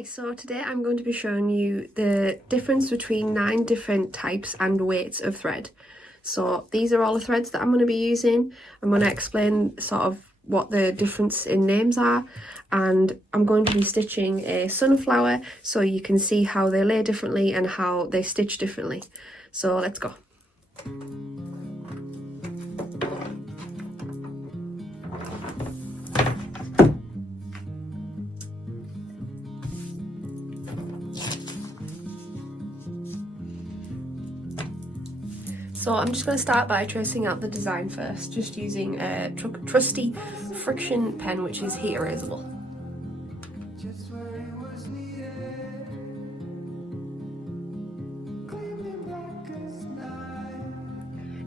Hi, so today I'm going to be showing you the difference between 9 different types and weights of thread. So these are all the threads that I'm going to be using. I'm going to explain sort of what the difference in names are, and I'm going to be stitching a sunflower so you can see how they lay differently and how they stitch differently. So let's go. So I'm just going to start by tracing out the design first, just using a trusty friction pen which is heat erasable.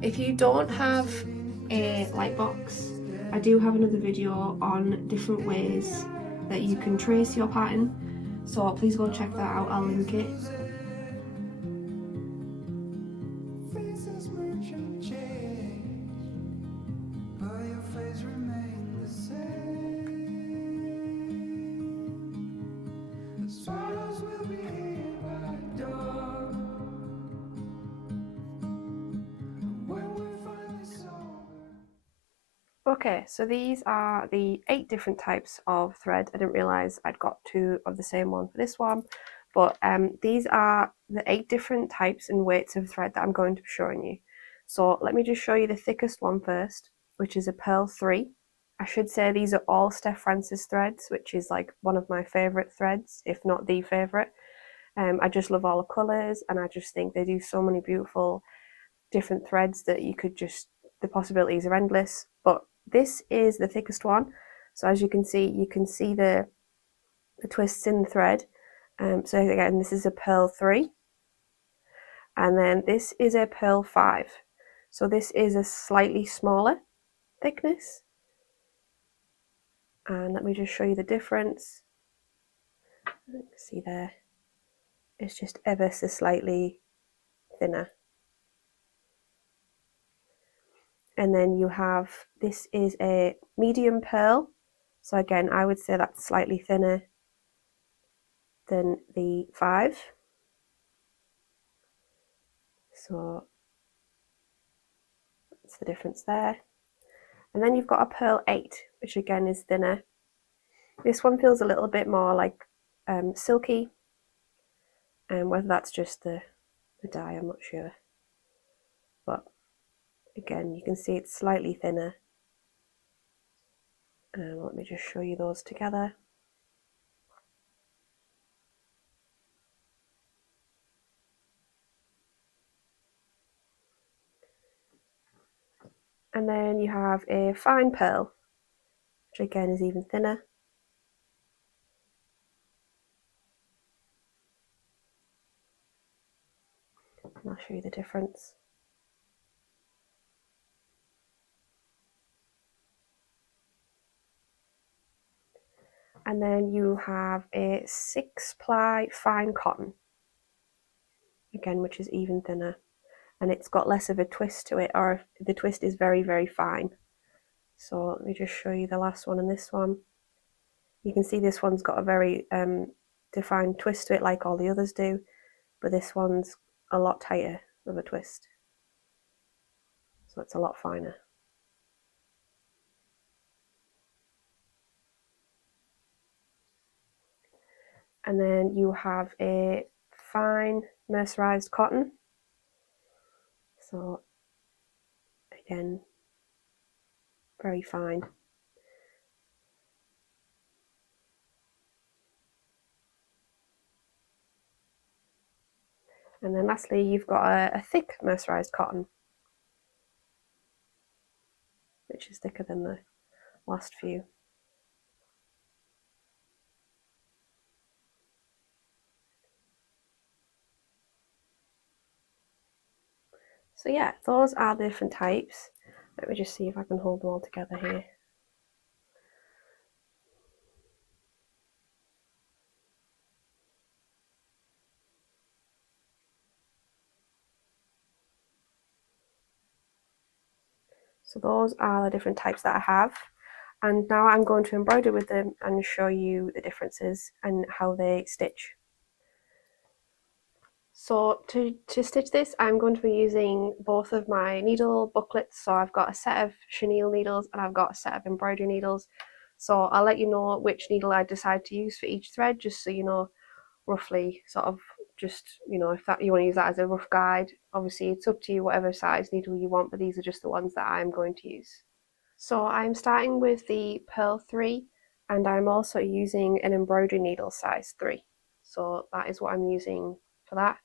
If you don't have a light box, I do have another video on different ways that you can trace your pattern, so please go check that out, I'll link it. Okay, so these are the 8 different types of thread. I didn't realise I'd got 2 of the same one for this one, but these are the 8 different types and weights of thread that I'm going to be showing you. So let me just show you the thickest one first, which is a Perle 3. I should say these are all Steph Francis threads, which is like one of my favourite threads, if not the favourite. I just love all the colours, and I just think they do so many beautiful different threads that the possibilities are endless. But this is the thickest one, so as you can see the twists in the thread. So again, this is a Perle 3, and then this is a Perle 5. So this is a slightly smaller thickness, and let me just show you the difference. See there, it's just ever so slightly thinner. And then you have, this is a medium pearl, so again I would say that's slightly thinner than the 5. So that's the difference there. And then you've got a Perle 8, which again is thinner. This one feels a little bit more like silky, and whether that's just the dye, I'm not sure. But again, you can see it's slightly thinner. Let me just show you those together. And then you have a fine pearl, which again is even thinner. And I'll show you the difference. And then you have a 6-ply fine cotton, again, which is even thinner, and it's got less of a twist to it, or the twist is very, very fine. So let me just show you the last one and this one. You can see this one's got a very defined twist to it like all the others do, but this one's a lot tighter of a twist, so it's a lot finer. And then you have a fine mercerised cotton, so again, very fine. And then lastly, you've got a thick mercerised cotton, which is thicker than the last few. So yeah, those are the different types. Let me just see if I can hold them all together here. So those are the different types that I have. And now I'm going to embroider with them and show you the differences and how they stitch. So to stitch this, I'm going to be using both of my needle booklets. So I've got a set of chenille needles and I've got a set of embroidery needles. So I'll let you know which needle I decide to use for each thread, just so you know roughly sort of just, you know, if that you want to use that as a rough guide. Obviously it's up to you whatever size needle you want, but these are just the ones that I'm going to use. So I'm starting with the Perle 3 and I'm also using an embroidery needle size 3. So that is what I'm using for that.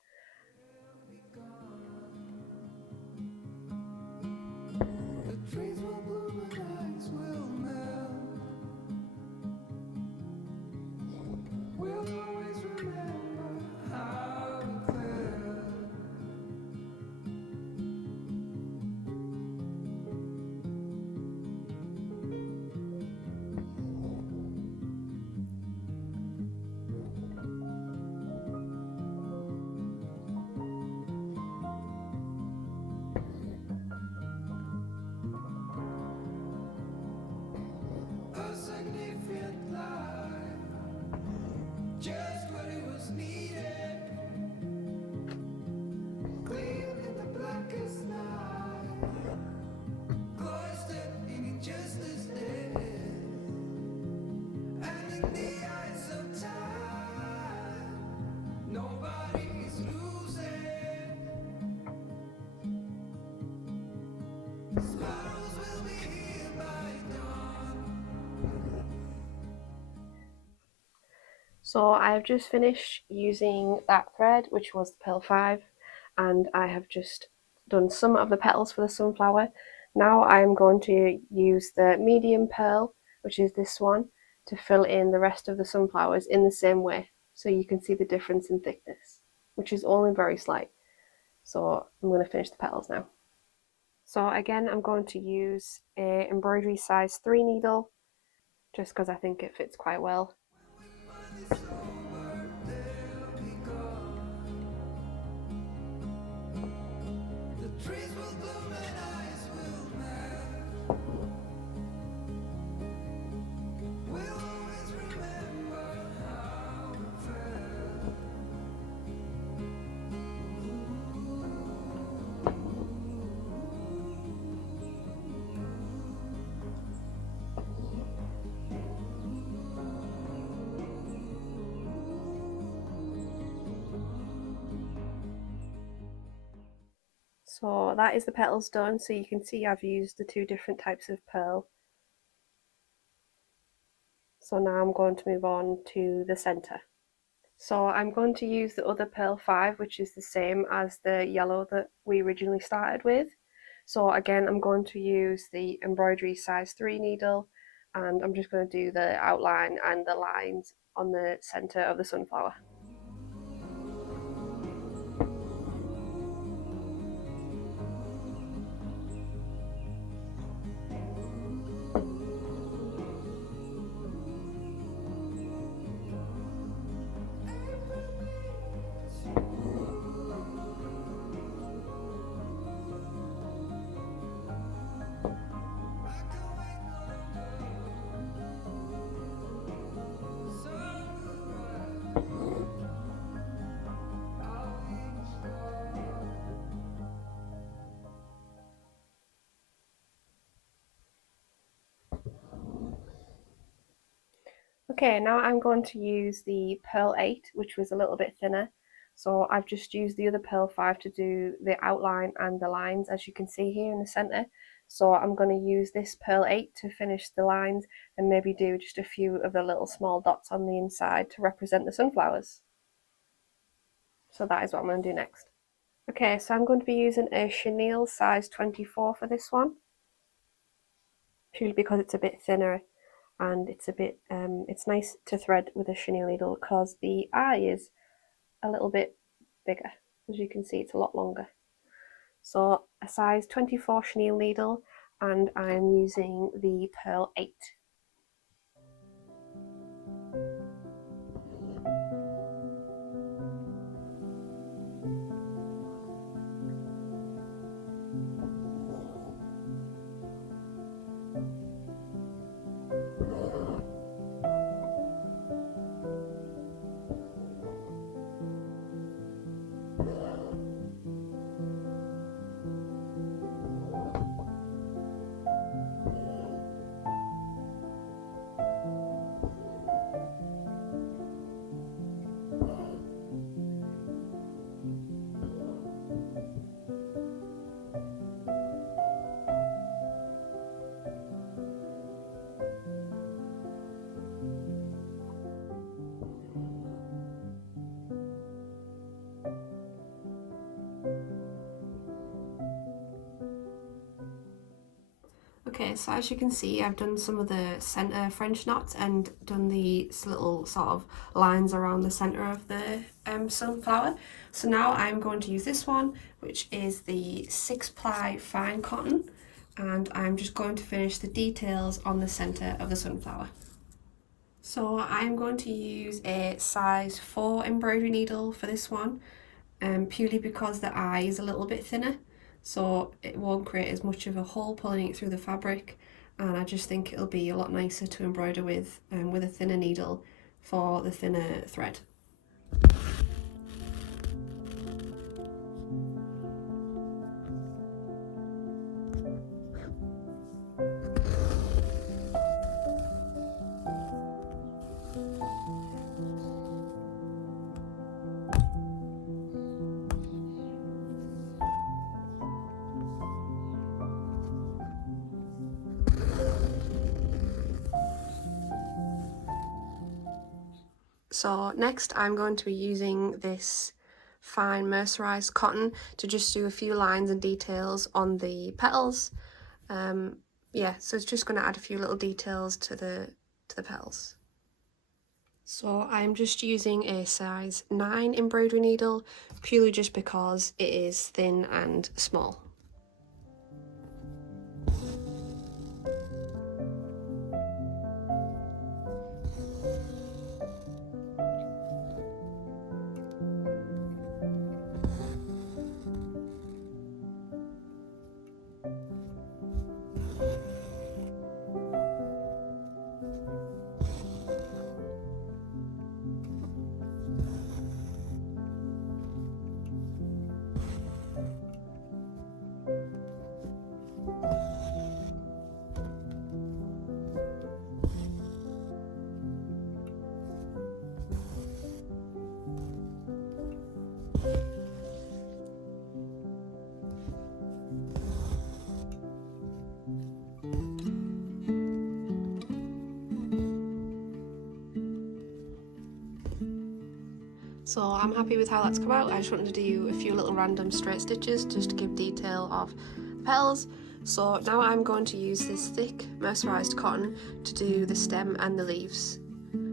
Just what it was needed. Clear in the blackest night. Cloistered in injustice dead. And in the eyes of time, nobody is losing. Sparrows will be here by dawn. So I have just finished using that thread, which was the Perle 5, and I have just done some of the petals for the sunflower. Now I am going to use the medium pearl, which is this one, to fill in the rest of the sunflowers in the same way, so you can see the difference in thickness, which is only very slight. So I'm going to finish the petals now. So again, I'm going to use a embroidery size 3 needle, just because I think it fits quite well. So that is the petals done, so you can see I've used the two different types of pearl. So now I'm going to move on to the centre. So I'm going to use the other Perle 5, which is the same as the yellow that we originally started with. So again, I'm going to use the embroidery size 3 needle, and I'm just going to do the outline and the lines on the centre of the sunflower. Okay, now I'm going to use the Perle 8, which was a little bit thinner. So I've just used the other Perle 5 to do the outline and the lines, as you can see here in the centre. So I'm going to use this Perle 8 to finish the lines and maybe do just a few of the little small dots on the inside to represent the sunflowers. So that is what I'm going to do next. Okay, so I'm going to be using a chenille size 24 for this one, purely because it's a bit thinner and it's a bit it's nice to thread with a chenille needle because the eye is a little bit bigger. As you can see, it's a lot longer. So a size 24 chenille needle, and I'm using the Perle 8. Okay, so as you can see, I've done some of the centre French knots and done these little sort of lines around the centre of the sunflower. So now I'm going to use this one, which is the 6-ply fine cotton, and I'm just going to finish the details on the centre of the sunflower. So I'm going to use a size 4 embroidery needle for this one, purely because the eye is a little bit thinner, so it won't create as much of a hole pulling it through the fabric, and I just think it'll be a lot nicer to embroider with a thinner needle for the thinner thread. So next I'm going to be using this fine mercerised cotton to just do a few lines and details on the petals. Yeah, so it's just going to add a few little details to the petals. So I'm just using a size 9 embroidery needle, purely just because it is thin and small. So I'm happy with how that's come out. I just wanted to do a few little random straight stitches just to give detail of the petals. So now I'm going to use this thick mercerised cotton to do the stem and the leaves.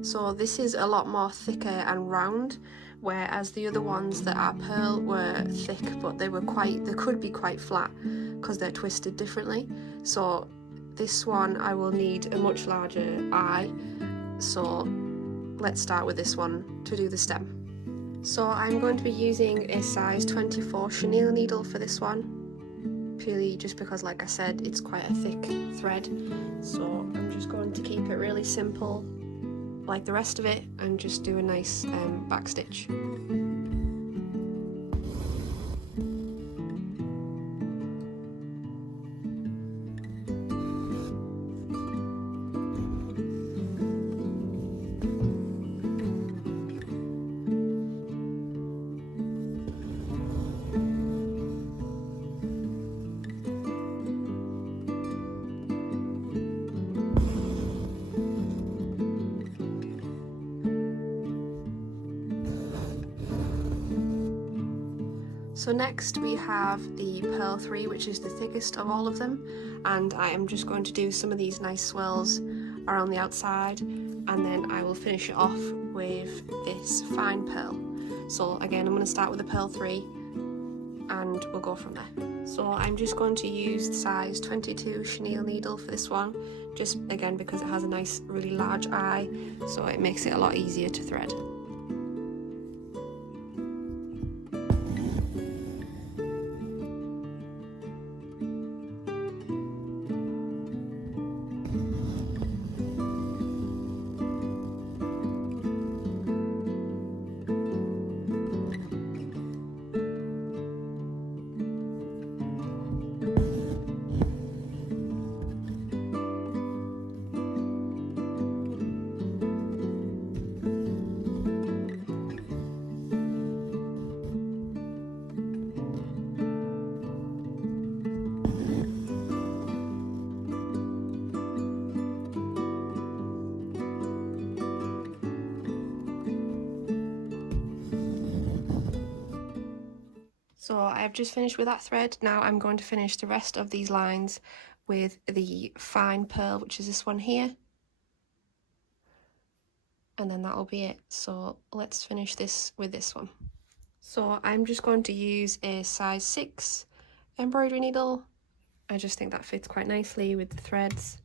So this is a lot more thicker and round, whereas the other ones that are pearl were thick, but they could be quite flat because they're twisted differently. So this one I will need a much larger eye. So let's start with this one to do the stem. So I'm going to be using a size 24 chenille needle for this one, purely just because, like I said, it's quite a thick thread. So I'm just going to keep it really simple like the rest of it and just do a nice back stitch. So next we have the Perle 3, which is the thickest of all of them, and I am just going to do some of these nice swirls around the outside, and then I will finish it off with this fine pearl. So again, I'm going to start with the Perle 3 and we'll go from there. So I'm just going to use the size 22 chenille needle for this one, just again because it has a nice really large eye, so it makes it a lot easier to thread. So I've just finished with that thread. Now I'm going to finish the rest of these lines with the fine pearl, which is this one here. And then that'll be it. So let's finish this with this one. So I'm just going to use a size 6 embroidery needle. I just think that fits quite nicely with the threads.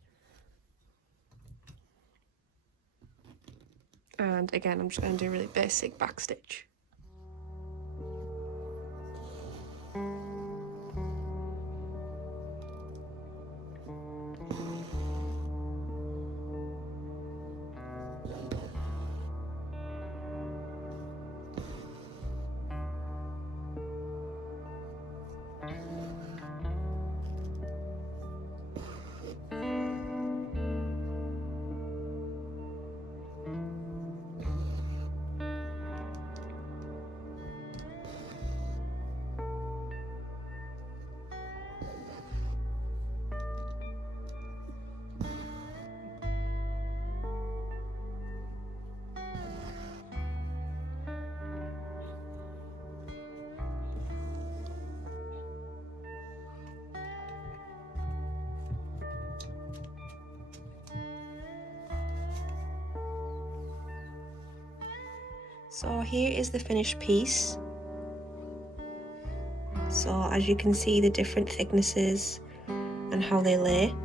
And again, I'm just going to do a really basic back stitch. So here is the finished piece. So as you can see, the different thicknesses and how they lay.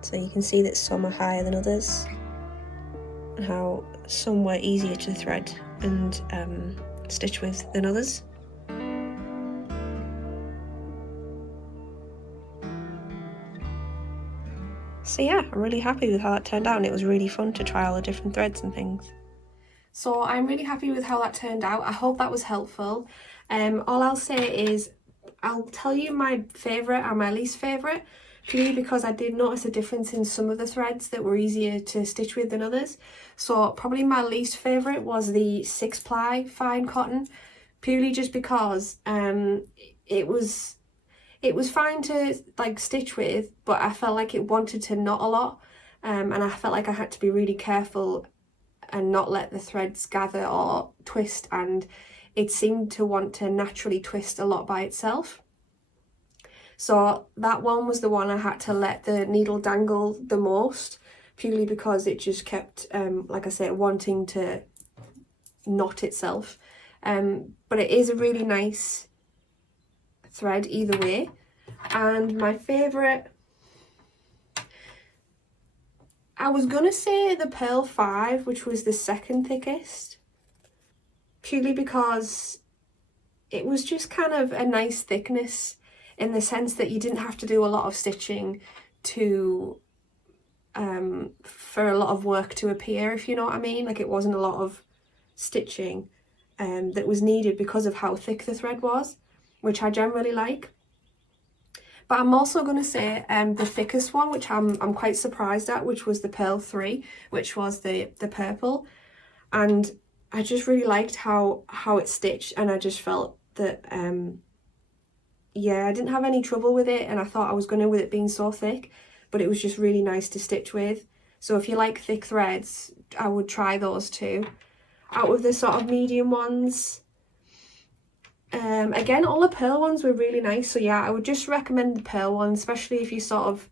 So you can see that some are higher than others, and how some were easier to thread and stitch with than others. So yeah, I'm really happy with how that turned out, and it was really fun to try all the different threads and things. So I'm really happy with how that turned out. I hope that was helpful. All I'll say is I'll tell you my favourite and my least favourite, purely because I did notice a difference in some of the threads that were easier to stitch with than others. So probably my least favourite was the 6-ply fine cotton, purely just because it was fine to like stitch with, but I felt like it wanted to knot a lot, and I felt like I had to be really careful and not let the threads gather or twist, and it seemed to want to naturally twist a lot by itself. So that one was the one I had to let the needle dangle the most, purely because it just kept, like I said, wanting to knot itself. But it is a really nice thread either way. And my favourite, I was gonna say the Perle 5, which was the second thickest, purely because it was just kind of a nice thickness, in the sense that you didn't have to do a lot of stitching to for a lot of work to appear, if you know what I mean. Like, it wasn't a lot of stitching that was needed because of how thick the thread was, which I generally like. But I'm also going to say the thickest one, which I'm quite surprised at, which was the Perle 3, which was the purple. And I just really liked how it stitched, and I just felt that, yeah, I didn't have any trouble with it, and I thought I was going to with it being so thick, but it was just really nice to stitch with. So if you like thick threads, I would try those too. Out of the sort of medium ones, again, all the Perle ones were really nice. So yeah, I would just recommend the Perle one, especially if you're sort of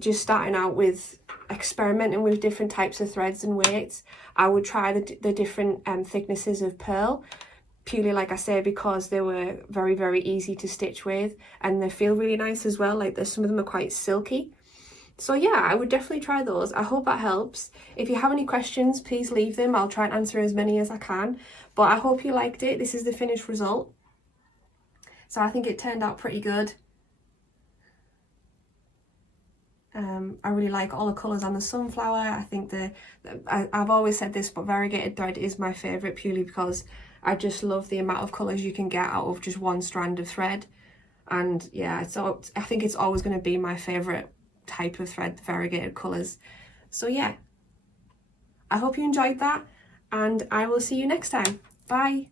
just starting out with experimenting with different types of threads and weights. I would try the different thicknesses of Perle, purely, like I say, because they were very, very easy to stitch with, and they feel really nice as well. Like, some of them are quite silky. So yeah, I would definitely try those. I hope that helps. If you have any questions, please leave them. I'll try and answer as many as I can. But I hope you liked it. This is the finished result. So I think it turned out pretty good. I really like all the colours on the sunflower. I think I've always said this, but variegated thread is my favourite, purely because I just love the amount of colours you can get out of just one strand of thread. And yeah, I think it's always going to be my favourite type of thread, the variegated colours. So yeah, I hope you enjoyed that, and I will see you next time. Bye.